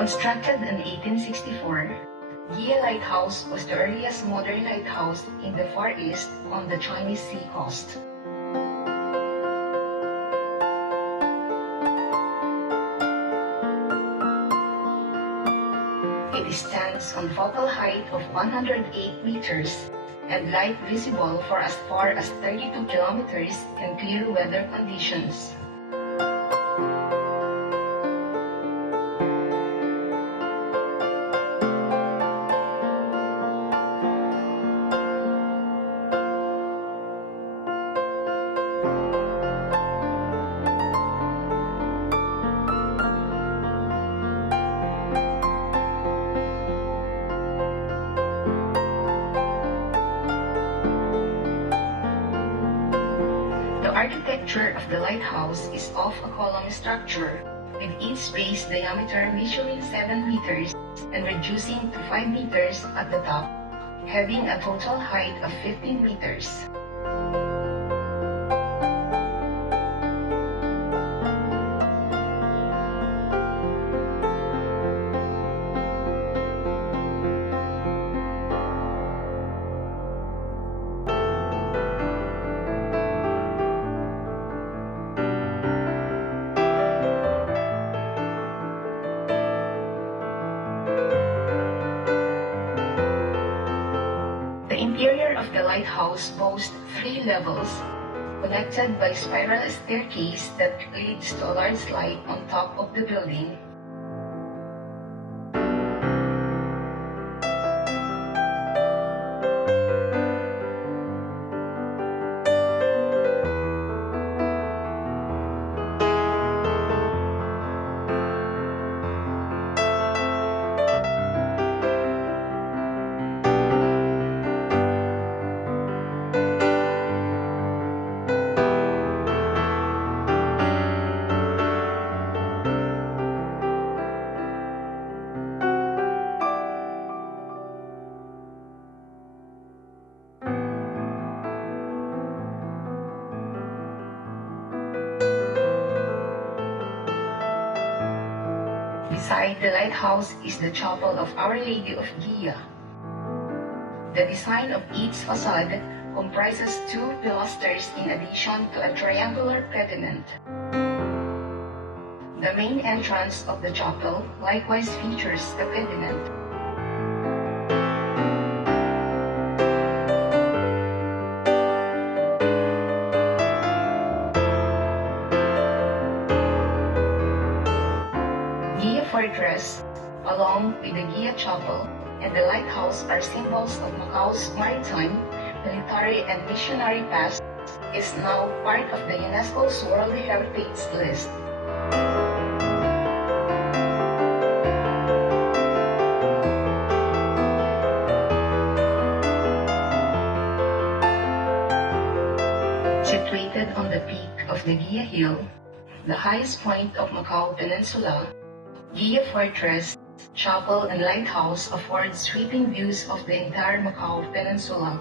Constructed in 1864, Guia Lighthouse was the earliest modern lighthouse in the Far East on the Chinese sea coast. It stands on focal height of 108 meters and light visible for as far as 32 kilometers in clear weather conditions. The architecture of the lighthouse is of a column structure, with each base diameter measuring 7 meters and reducing to 5 meters at the top, having a total height of 15 meters. The interior of the lighthouse boasts 3 levels, connected by spiral staircase that leads to a large light on top of the building. Beside the lighthouse is the chapel of Our Lady of Guia. The design of each façade comprises 2 pilasters in addition to a triangular pediment. The main entrance of the chapel likewise features a pediment. Guia Fortress, along with the Guia Chapel and the lighthouse are symbols of Macau's maritime, military and missionary past, is now part of the UNESCO's World Heritage List. Situated on the peak of the Guia Hill, the highest point of Macao Peninsula, Guia Fortress, Chapel and Lighthouse afford sweeping views of the entire Macao Peninsula.